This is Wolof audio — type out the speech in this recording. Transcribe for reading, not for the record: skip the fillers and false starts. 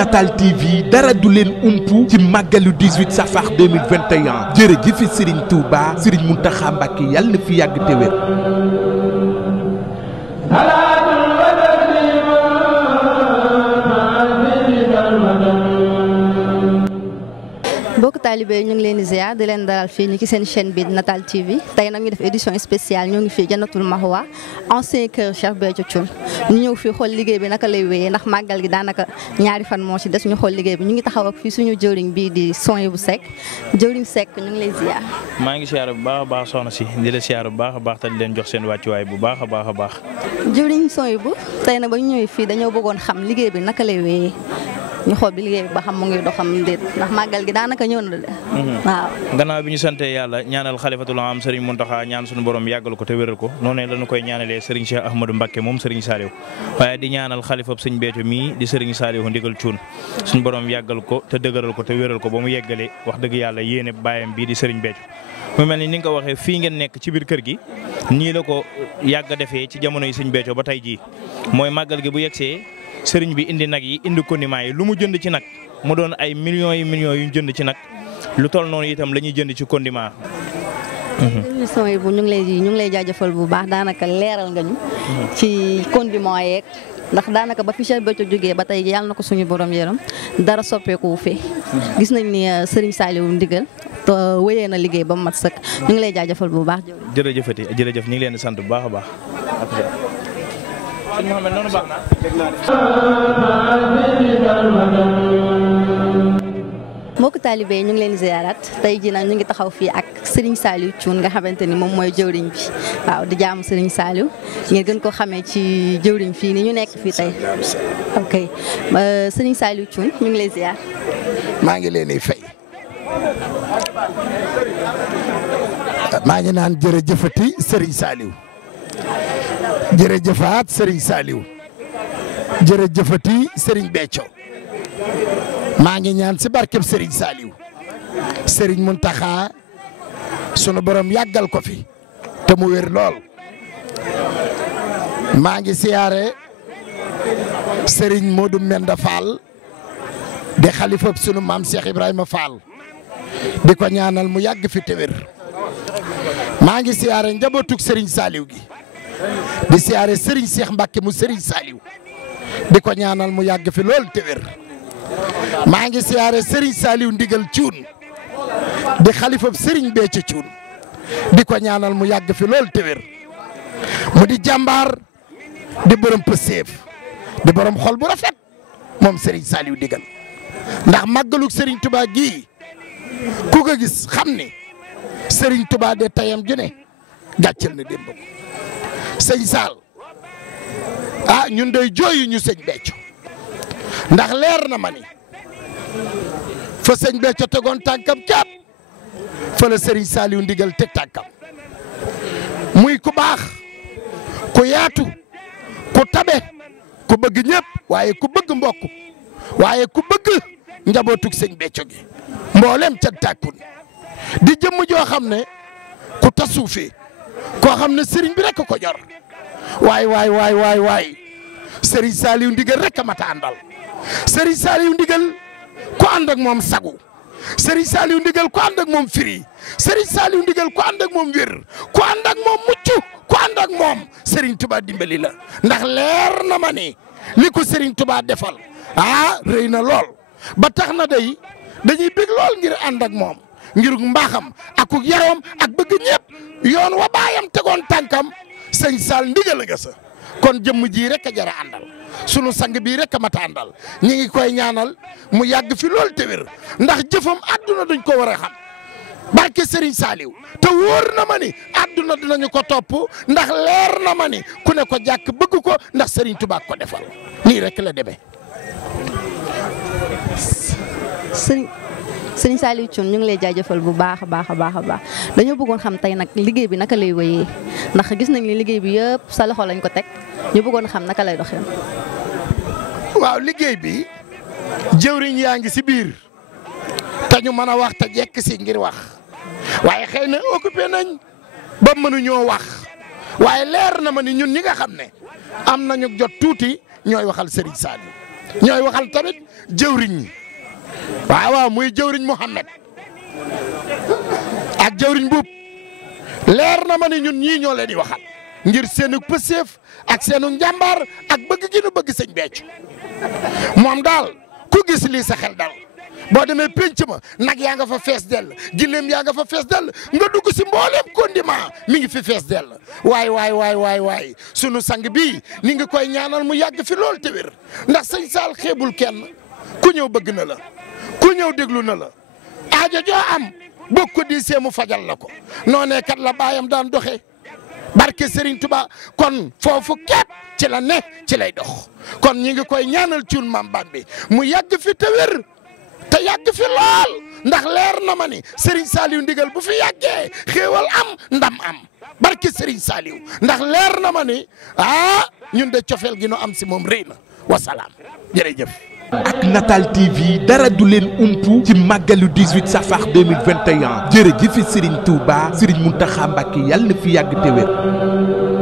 Natal TV dara du leen umpu ci màggalu 18 safar 2021 jërëjëf Serigne Touba Serigne Mountakha Mbacké yàlla na fi yàgg te wér. mbokk taalibe ñu ngi leen di ziar di leen dalal fii ñu ci seen chaîne bi Natal TV tey nag ñu def édition spéciale ñoo ngi fii Jannatul Mahwa ancien kër Cheikh Béthio Thioune ñu ñëw fii xool liggéey bi naka lay wéyee ndax màggal gi daanaka ñaari fan moo ci des ñu xool liggéey bi ñu ngi taxaw ak fii suñu jëwriñ bii di Souhaïbou Seck jëwriñ Seck ñu ngi lay ziar. maa ngi siyaar bu baax a baax soxna si di la siyaar bu baax a baax te di leen jox seen wàccuwaay bu baax a baax a baax. jëwriñ Souhaïbou tey nag ba ñu ñëwee fii dañoo bëggoon xam liggéey bi naka lay wéyee ñu xool bi liggéey bi ba xam mu ngi doxam déet ndax màggal gi daanaka ñëw na de. waaw gannaaw bi ñu sante yàlla ñaanal xalifatul am Serigne Mountakha ñaan suñu borom yàggal ko te wéral ko noonu lañu koy ñaanalee Serigne Cheikh Ahmadou Mbacké moom Serigne Saliou waaye di ñaanal xalifab Serigne Béthio mii di Serigne Saliou ndigal Thioune suñu borom yàggal ko te dëgëral ko te wéral ko ba mu yeggale wax dëgg yàlla yéene baayam bii di Serigne Béthio mu mel ni nga ko waxee fii ngeen nekk ci biir kër gi nii la ko yàgg a defee ci jamono yi Serigne Béthio ba tey jii mooy màggal gi bu yegsee sëriñ bi indi nag yi indi condiment yi lu mu jënd ci nag mu doon ay millions yu ñu jënd ci nag lu toll noonu itam la ñuy jënd ci condiment. Souhaïbou ñu ngi lay jaajëfal bu baax daanaka leeral nga ñu. ci condiment yeeg ndax daanaka ba fi Cheikh Béthio jógee ba tey yàlla na ko suñu borom yaram dara soppeeku fi gis nañ ni Serigne Saliou ndigal te wéyee na liggéey ba mu mat sëkk ñu ngi lay jaajëfal bu baax. jërëjëfati jërëjëf ñu ngi leen di sant bu baax a baax. Mohamed noonu baax mbokk taalibe ñu ngi leen ziyaaraat tey jii nag ñu ngi taxaw fii ak Serigne Saliou Thioune nga xamante ni moom mooy jëwriñ bi waaw di jaamu Serigne Saliou ngeen gën ko xamee ci jëwriñ fii ni ñu nekk fii tey ok Serigne Saliou Thioune ñu ngi lay ziyaar. maa ngi leen di fay maa ngi naan jërëjëfati Serigne Saliou jërëjëfaat Serigne Saliou jërëjëfati Serigne Béthio maa ngi ñaan si barkeb Serigne Saliou Serigne Mountakha sunu borom yàggal ko fi te mu wér lool maa ngi siyaare Serigne Modou Menda Fall di xalifab sunu maam Cheikh Ibrahima Fall di ko ñaanal mu yàgg fi te wér maa ngi siyaare njabootug Serigne Saliou gi di siyaare Serigne Cheikh Mbacké mu Serigne Saliou di ko ñaanal mu yàgg fi lool te wér maa ngi siyaare Serigne Saliou ndigal Thioune di xalifab Serigne Béthio Thioune di ko ñaanal mu yàgg fi lool te wér mu di jàmbaar di borom pëseef di borom xol bu rafet moom Serigne Saliou ndigal ndax màggalug Serigne Touba gii ku ko gis xam ni Serigne Touba de tayam ju ne gàcceel na démbam sëñ Sall ñun doy jooyu ñu sëñ Béthio ndax leer na ma ni fa sëñ Béthio tegoon tànkam képp fa la Serigne Saliou ndigal teg tànkam muy ku baax ku yaatu ku tabe ku bëgg ñëpp waaye ku bëgg mbokk waaye ku bëgg njabootug sëñ Béthio gi mboolem ca tàkkun di jëmm joo xam ne ku tasuufee koo xam ne Serigne bi rek ko jor waay Serigne Saliou ndigal rek a mat a àndal Serigne Saliou ndigal ku ànd ak moom sagu Serigne Saliou ndigal ku ànd ak moom firi Serigne Saliou ndigal ku ànd ak moom wér ku ànd ak moom mucc ku ànd ak moom Serigne Touba dimbali la ndax leer na ma ni li ko Serigne Touba defal rëy na lool ba tax na dañuy bég lool ngir ànd ak moom ngir mbaaxam ak yaram ak bëgg ñëpp yoon wa baayam tegoon tànkam sëñ Sall ndigal nga sa kon jëmm ji rek a jara àndal sunu sang bii rek a mat a àndal ñi ngi koy ñaanal mu yàgg fi lool te wér ndax jëfam àdduna dañ ko war a xam barke Serigne Saliou te wóor na ma ni àdduna dinañu ko topp ndax leer na ma ni ku ne ko jàkk bëgg ko ndax Serigne Touba ko defal nii rek la demee. Serigne Saliou Thioune ñu ngi lay jaajëfal bu baax a baax dañoo bëggoon xam tey nag liggéey bi naka lay wéyee ndax gis nañ ni liggéey bi yëpp sa loxo lañ ko teg ñu bëggoon xam naka lay doxee. waaw liggéey bi jëwriñ yaa ngi si biir te ñu mën a wax te jekk si ngir wax waaye xëy na occupé nañ ba mënuñoo wax waaye leer na ma ni ñun ñi nga xam ne am nañu jot tuuti ñooy waxal Serigne Saliou ñooy waxal tamit jëwriñ ñi waaw muy jëwriñ Mouhamed ak jëwriñ buub leer na ma ni ñun ñii ñoo leen di waxal ngir seenu pëseef ak seenu njàmbaar ak bëgg gi nu bëgg sëñ Béthio moom daal ku gis lii sa xel dal boo demee penc ma nag yaa nga fa fees dell gileem yaa nga fa fees dell nga dugg si mbooleem condiment mi ngi fi fees dell waay sunu sang bii ni ngi koy ñaanal mu yàgg fi lool te wér ndax sëñ Saal xeebul kenn ku ñëw bëgg na la ku ñëw déglu na la aajo joo am bokk ko di see mu fajal la ko noonee kat la baayam daan doxee barke Serigne Touba kon foofu képp ci la ne ci lay dox kon ñi ngi koy ñaanal cuun maam Bambi mu yàgg fi te wér te yàgg fi lool ndax leer na ma ni Serigne Saliou ndigal bu fi yàggee xéewal am ndam am barke Serigne Saliou ndax leer na ma ni ñun de cofeel gi no am si moom rëy na wasalaam jërëjëf. ak Natal TV dara du leen umpu ci màggalu 18 safar 2021 jërëjëf Serigne Touba Serigne Mountakha Mbacké yàlla na fi yàgg te wér.